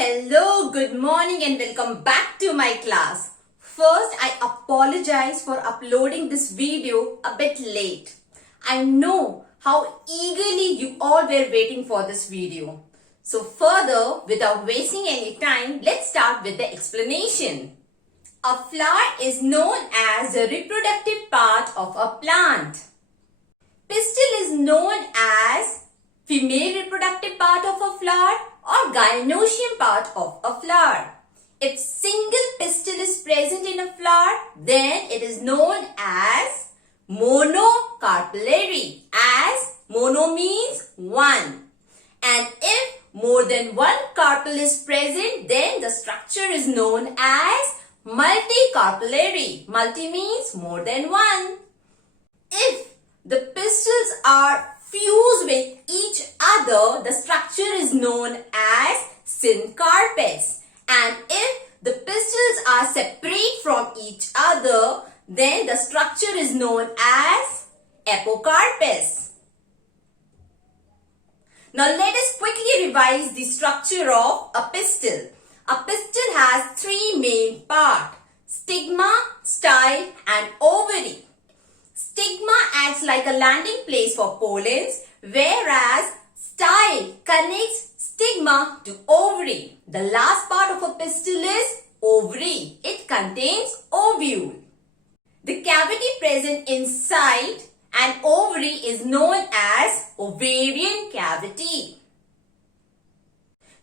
Hello, good morning and welcome back to my class. First, I apologize for uploading this video a bit late. I know how eagerly you all were waiting for this video. So further, without wasting any time, let's start with the explanation. A flower is known as the reproductive part of a plant. Pistil is known as female reproductive part of a flower or gynoecium part of a flower. If single pistil is present in a flower, then it is known as monocarpellary, as mono means one. And if more than one carpel is present, then the structure is known as multicarpellary. Multi means more than one. If the pistils are fused with each other, the structure is known as syncarpous. And if the pistils are separate from each other, then the structure is known as apocarpous. Now let us quickly revise the structure of a pistil. A pistil has three main parts: stigma, style and ovary. Stigma acts like a landing place for pollens, whereas style connects stigma to ovary. The last part of a pistil is ovary. It contains ovule. The cavity present inside an ovary is known as ovarian cavity.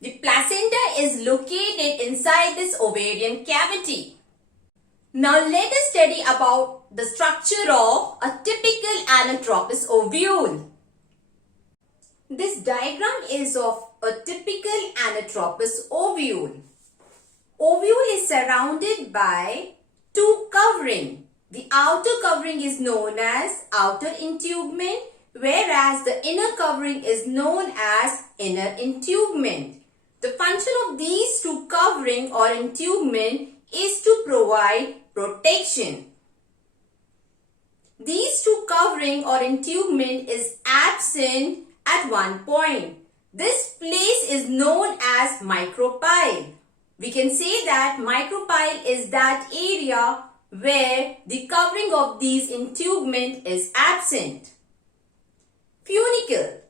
The placenta is located inside this ovarian cavity. Now let us study about the structure of a typical anatropous ovule. This diagram is of a typical anatropous ovule. Ovule is surrounded by two coverings. The outer covering is known as outer integument, whereas the inner covering is known as inner integument. The function of these two covering or integument is to provide protection. These two covering or integument is absent at one point. This place is known as micropyle. We can say that micropyle is that area where the covering of these integument is absent. Funicle.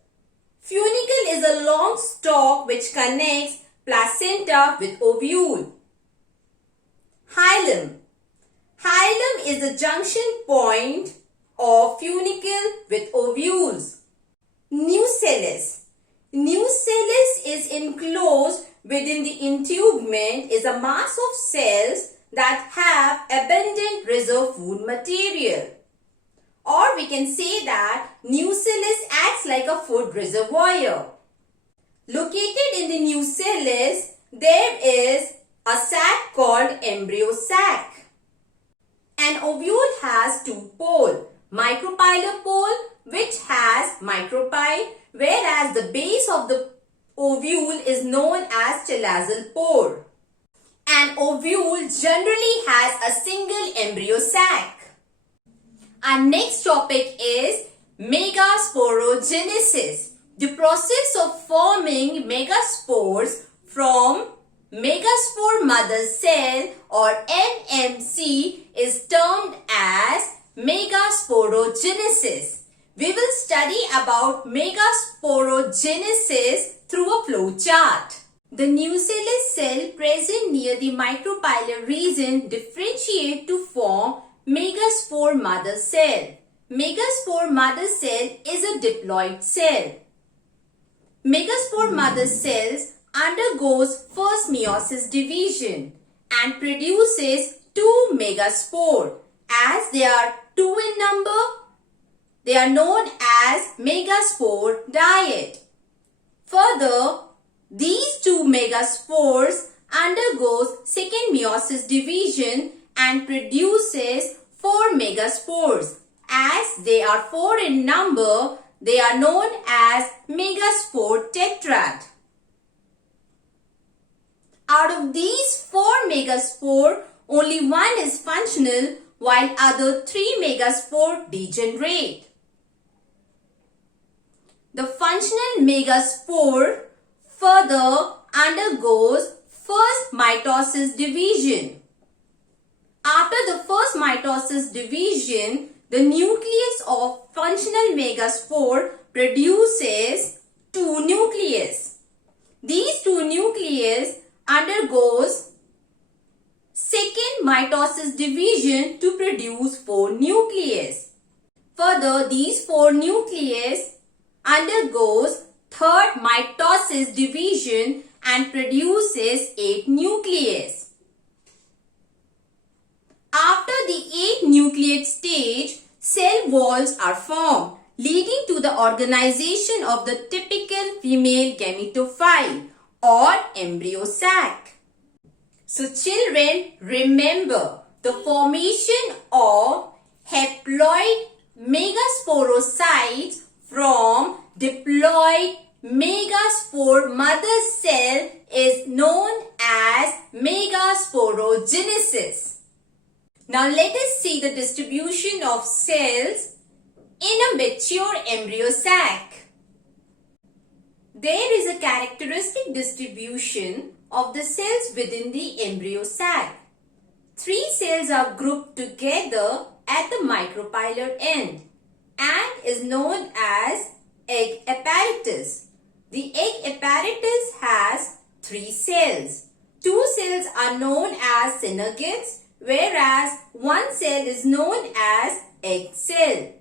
Funicle is a long stalk which connects placenta with ovule. Hilum. Hilum is the junction point of funicle with ovules. Nucellus. Nucellus is enclosed within the integument, is a mass of cells that have abundant reserve food material. Or we can say that nucellus acts like a food reservoir. Located in the nucellus, there is a sac called embryo sac. An ovule has two poles, micropylar pole which has micropyle, whereas the base of the ovule is known as chalazal pore. An ovule generally has a single embryo sac. Our next topic is Megasporogenesis, the process of forming megaspores from megaspore mother cell or MMC is termed as Megasporogenesis. We will study about Megasporogenesis through a flow chart. The nucellus cell present near the micropylar region differentiate to form megaspore mother cell. Megaspore mother cell is a diploid cell. Megaspore mother cells undergoes first meiosis division and produces two megaspore. As they are two in number, they are known as megaspore dyad. Further, these two megaspores undergoes second meiosis division and produces four megaspores. As they are four in number, they are known as megaspore tetrad. Out of these four megaspore, only one is functional while other three megaspore degenerate. The functional megaspore further undergoes First mitosis division. After the first mitosis division, the nucleus of functional megaspore produces two nucleus. These two nucleus undergoes second mitosis division to produce four nucleus. Further, these four nucleus undergoes third mitosis division and produces 8 nucleus. After the 8 nucleate stage, cell walls are formed, leading to the organization of the typical female gametophile or embryo sac. So children, remember the formation of haploid megasporocytes from diploid megaspore mother cell is known as Megasporogenesis. Now let us see the distribution of cells in a mature embryo sac. There is a characteristic distribution of the cells within the embryo sac. 3 cells are grouped together at the micropylar end and is known as egg apparatus. The egg apparatus has 3 cells. 2 cells are known as synergids, whereas 1 cell is known as egg cell.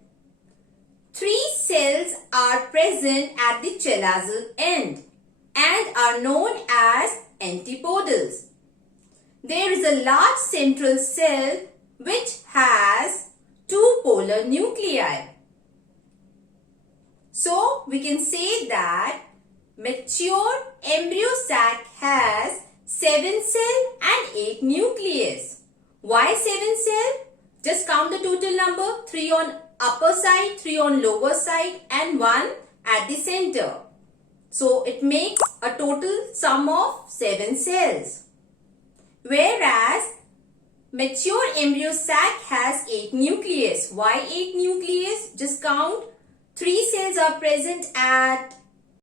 3 cells are present at the chelazal end and are known as antipodals. There is a large central cell which has 2 polar nuclei. So, we can say that mature embryo sac has 7 cell and 8 nucleus. Why 7 cell? Just count the total number. 3 on upper side, 3 on lower side and 1 at the center. So, it makes a total sum of 7 cells. Whereas, mature embryo sac has 8 nucleus. Why 8 nucleus? Just count. 3 cells are present at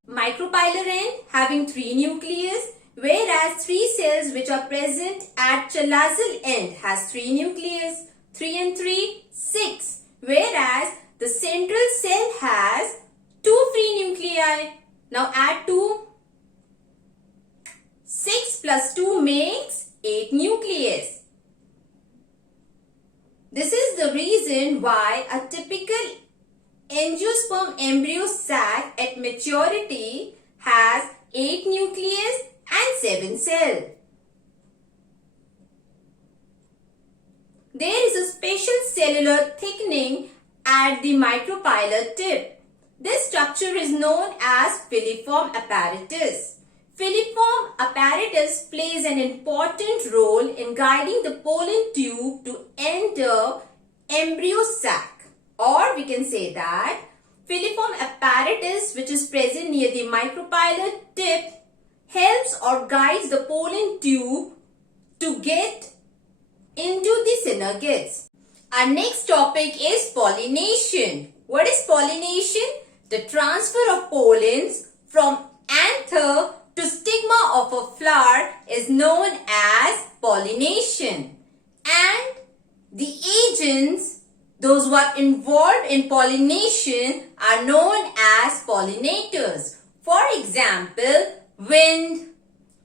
micropylar end having 3 nucleus, whereas 3 cells which are present at chelazal end has 3 nucleus. 3 and 3, 6. Whereas the central cell has 2 free nuclei. Now add 2. 6 plus 2 makes 8 nucleus. This is the reason why a typical angiosperm embryo sac at maturity has 8 nucleus and 7 cell. There is a special cellular thickening at the micropylar tip. This structure is known as filiform apparatus. Filiform apparatus plays an important role in guiding the pollen tube to enter embryo sac. Or we can say that filiform apparatus which is present near the micropylar tip helps or guides the pollen tube to get into the synergids. Our next topic is pollination. What is pollination? The transfer of pollens from anther to stigma of a flower is known as pollination. And the agents, those who are involved in pollination, are known as pollinators. For example, wind,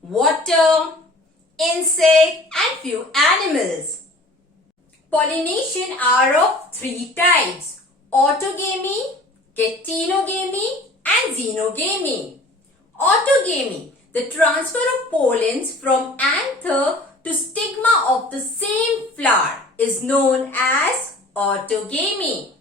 water, insect and few animals. Pollination are of 3 types: autogamy, catenogamy and xenogamy. Autogamy, the transfer of pollens from anther to stigma of the same flower is known as autogamy.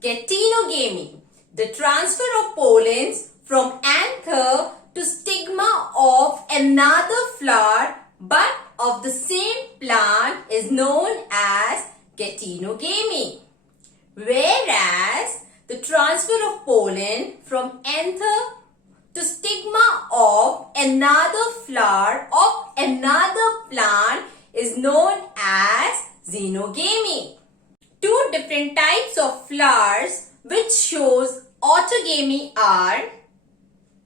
Catenogamy, the transfer of pollens from anther to stigma of another flower but of the same plant is known as catenogamy. Whereas the transfer of pollen from anther to stigma of another flower of another plant is known as xenogamy. 2 different types of flowers which shows autogamy are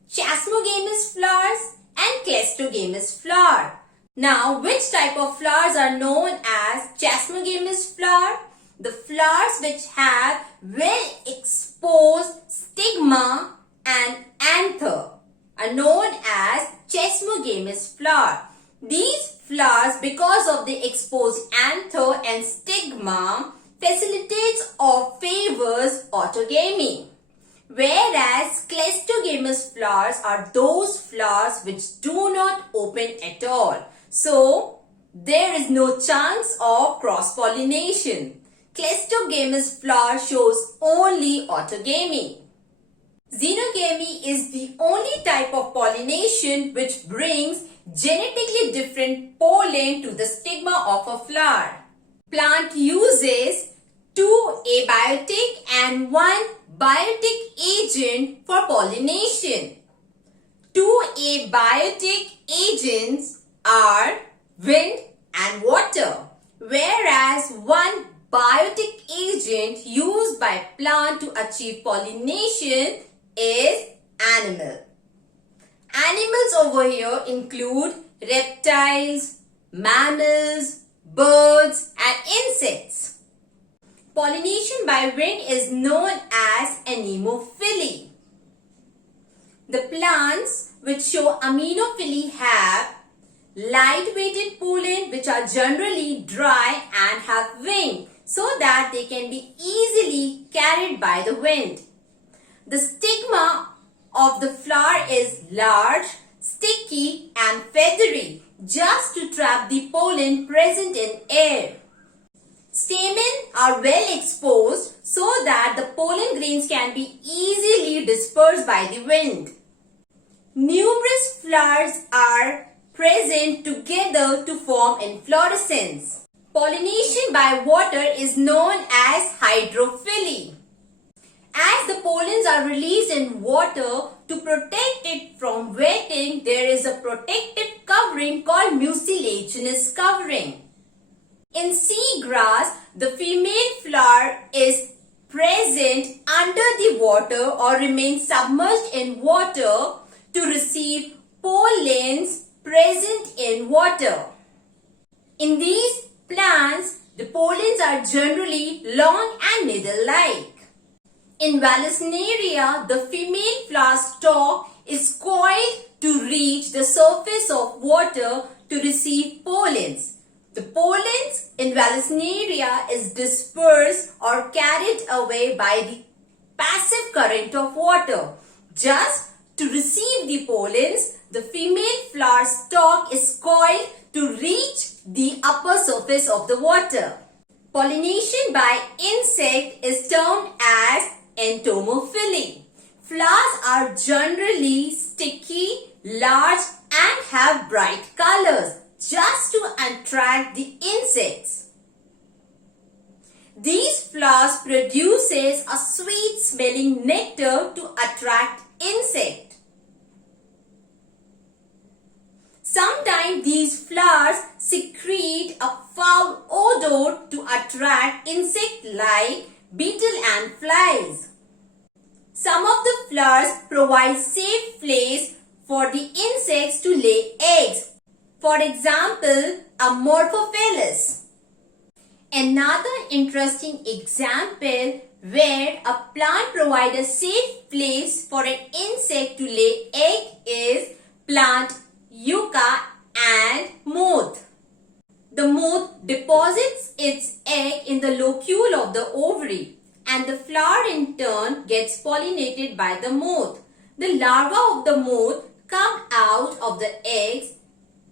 chasmogamous flowers and cleistogamous flower. Now, which type of flowers are known as chasmogamous flower? The flowers which have well exposed stigma and anther are known as chasmogamous flower. These flowers, because of the exposed anther and stigma, facilitates or favors autogamy. Whereas cleistogamous flowers are those flowers which do not open at all. So, there is no chance of cross-pollination. Cleistogamous flower shows only autogamy. Xenogamy is the only type of pollination which brings genetically different pollen to the stigma of a flower. Plant uses 2 abiotic and 1 biotic agent for pollination. 2 abiotic agents are wind and water, whereas 1 biotic agent used by plant to achieve pollination is animal. Animals over here include reptiles, mammals, birds and insects. Pollination by wind is known as anemophily. The plants which show amenophily have light-weighted pollen which are generally dry and have wing so that they can be easily carried by the wind. The stigma of the flower is large, sticky and feathery just to trap the pollen present in air. Stamens are well exposed so that the pollen grains can be easily dispersed by the wind. Numerous flowers are present together to form inflorescence. Pollination by water is known as hydrophily. As the pollens are released in water, to protect it from wetting, there is a protective covering called mucilaginous covering. In seagrass, the female flower is present under the water or remains submerged in water to receive pollens present in water. In these plants, the pollens are generally long and needle-like. In Vallisneria, the female flower stalk is coiled to reach the surface of water to receive pollens. The pollens in Vallisneria is dispersed or carried away by the passive current of water. Just to receive the pollens, the female flower stalk is coiled to reach the upper surface of the water. Pollination by insect is termed as entomophily. Flowers are generally sticky, large and have bright colors just to attract the insects. These flowers produces a sweet smelling nectar to attract insect. Sometimes these flowers secrete a foul odor to attract insect like beetle and flies. Some of the flowers provide safe place for the insects to lay eggs. For example, Amorphophilus. Another interesting example where a plant provides a safe place for an insect to lay egg is plant yucca and moth. The moth deposits its egg in the locule of the ovary and the flower in turn gets pollinated by the moth. The larvae of the moth come out of the eggs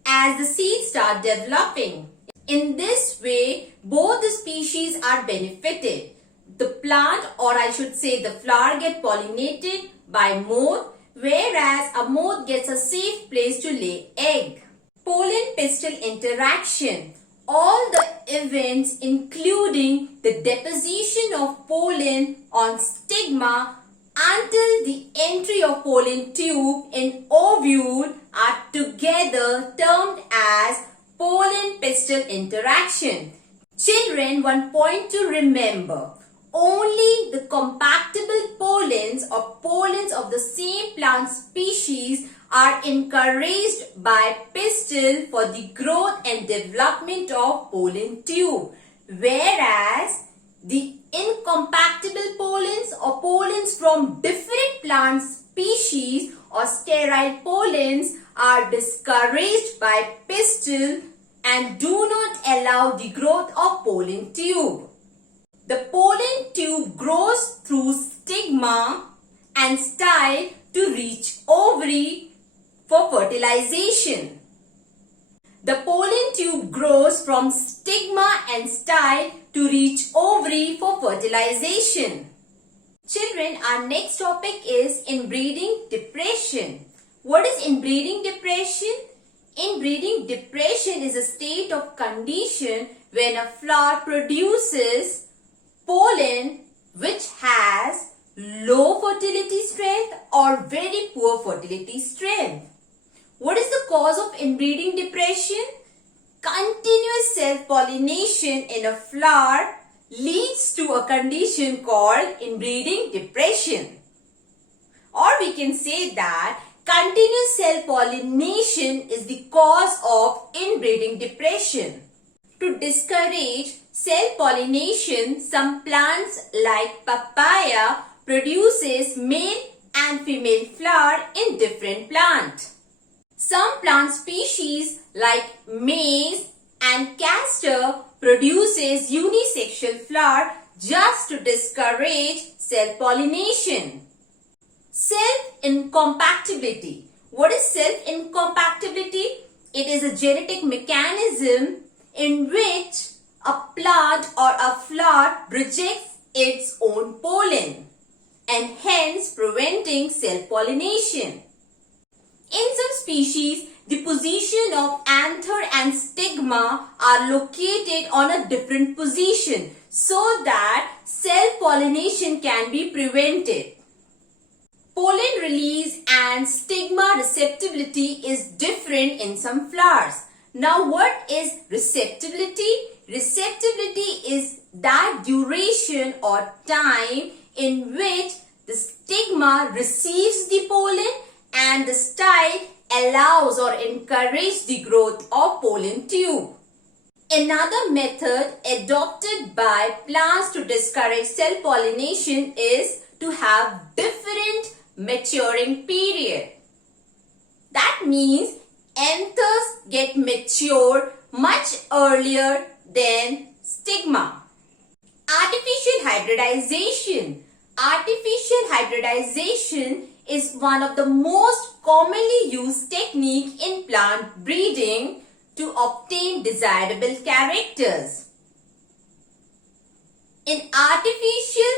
as the seeds start developing. In this way, both the species are benefited. The plant, or I should say the flower, gets pollinated by moth, whereas a moth gets a safe place to lay egg. Pollen-pistil interaction. All the events including the deposition of pollen on stigma until the entry of pollen tube in ovule are together termed as pollen-pistil interaction. Children, one point to remember. only the compatible pollens or pollens of the same plant species are encouraged by pistil for the growth and development of pollen tube, whereas the incompatible pollens or pollens from different plant species or sterile pollens are discouraged by pistil and do not allow the growth of pollen tube. The pollen tube grows through stigma and style to reach ovary for fertilization. The pollen tube grows from stigma and style to reach ovary for fertilization. Children, our next topic is inbreeding depression. What is inbreeding depression? Inbreeding depression is a state of condition when a flower produces pollen which has low fertility strength or very poor fertility strength. What is the cause of inbreeding depression? Continuous self-pollination in a flower leads to a condition called inbreeding depression. Or we can say that continuous self-pollination is the cause of inbreeding depression. To discourage self-pollination, some plants like papaya produces male and female flower in different plants. Some plant species like maize and castor produces unisexual flower just to discourage self-pollination. Self-incompatibility. What is self-incompatibility? It is a genetic mechanism in which a plant or a flower rejects its own pollen and hence preventing self-pollination. In some species, the position of anther and stigma are located on a different position so that self-pollination can be prevented. Pollen release and stigma receptibility is different in some flowers. Now, what is receptibility? Receptibility is that duration or time in which the stigma receives the pollen and the style allows or encourages the growth of pollen tube. Another method adopted by plants to discourage self-pollination is to have different maturing period. That means anthers get mature much earlier than stigma. Artificial hybridization. Artificial hybridization is one of the most commonly used technique in plant breeding to obtain desirable characters. In artificial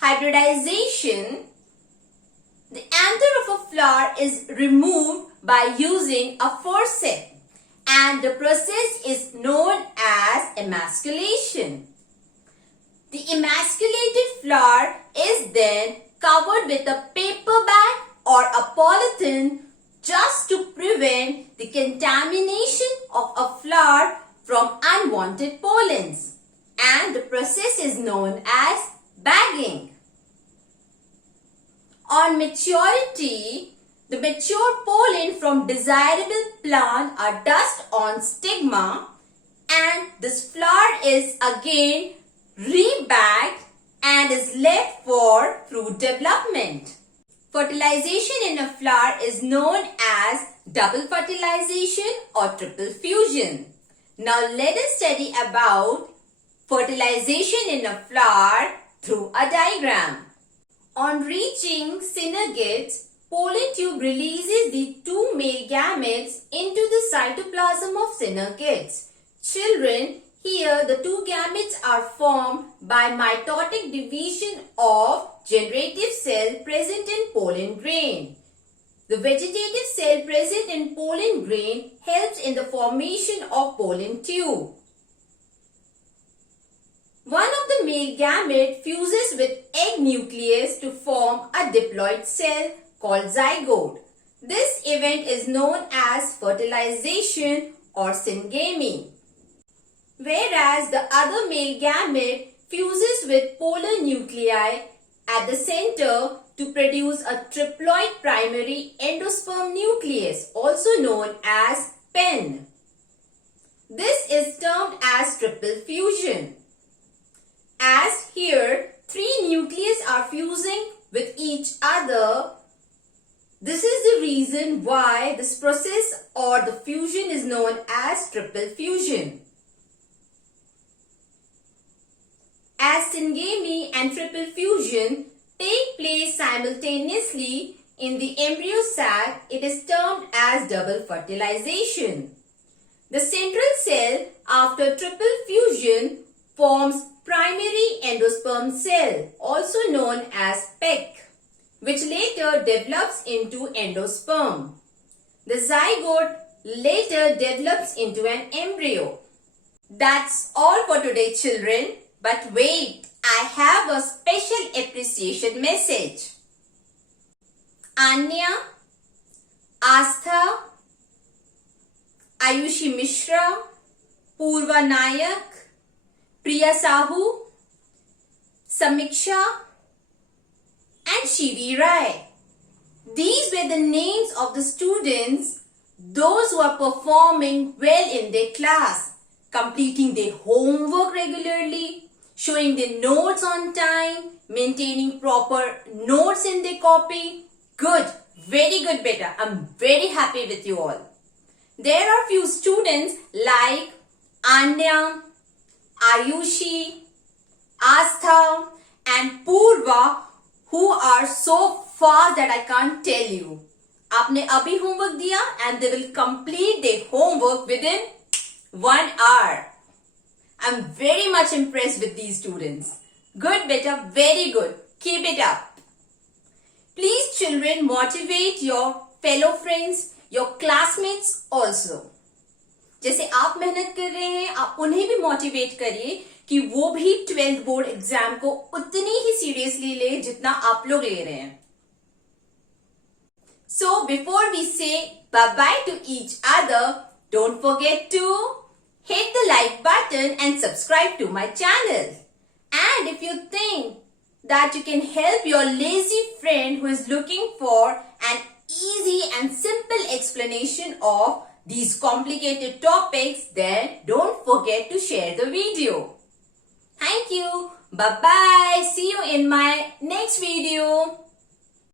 hybridization, the anther of a flower is removed by using a forceps and the process is known as emasculation. The emasculated flower is then covered with a paper bag or a polythene just to prevent the contamination of a flower from unwanted pollens, and the process is known as bagging. On maturity, the mature pollen from desirable plant are dust on stigma and this flower is again rebagged and is left for fruit development. Fertilization in a flower is known as double fertilization or triple fusion. Now let us study about fertilization in a flower through a diagram. On reaching synergates, pollen tube releases the two male gametes into the cytoplasm of synergates. Children, here the two gametes are formed by mitotic division of generative cell present in pollen grain. The vegetative cell present in pollen grain helps in the formation of pollen tube. One of the male gamete fuses with egg nucleus to form a diploid cell called zygote. This event is known as fertilization or syngamy. Whereas the other male gamete fuses with polar nuclei at the center to produce a triploid primary endosperm nucleus, also known as PEN. This is termed as triple fusion. As here, three nucleus are fusing with each other. This is the reason why this process or the fusion is known as triple fusion. As syngamy and triple fusion take place simultaneously in the embryo sac, it is termed as double fertilization. The central cell after triple fusion forms primary endosperm cell, also known as PEC, which later develops into endosperm. The zygote later develops into an embryo. That's all for today, children. But wait, I have a special appreciation message. Anya, Astha, Ayushi Mishra, Purva Nayak, Priya Sahu, Samiksha and Shivi Rai. These were the names of the students, those who are performing well in their class, completing their homework regularly, showing their notes on time, maintaining proper notes in their copy. Good, very good beta. I'm very happy with you all. There are few students like Anya, Ayushi, Astha and Purva who are so fast that I can't tell you. आपने अभी homework दिया and they will complete their homework within 1 hour. I'm very much impressed with these students. Good beta, very good. Keep it up. Please children motivate your fellow friends, your classmates also. जैसे आप मेहनत कर रहे हैं, आप उन्हें भी motivate करिए कि वो भी 12th बोर्ड एग्जाम को उतनी ही सीरियसली ले जितना आप लोग ले रहे हैं. So before we say bye-bye to each other, don't forget to hit the like button and subscribe to my channel. And if you think that you can help your lazy friend who is looking for an easy and simple explanation of these complicated topics, then don't forget to share the video. Thank you. Bye-bye. See you in my next video.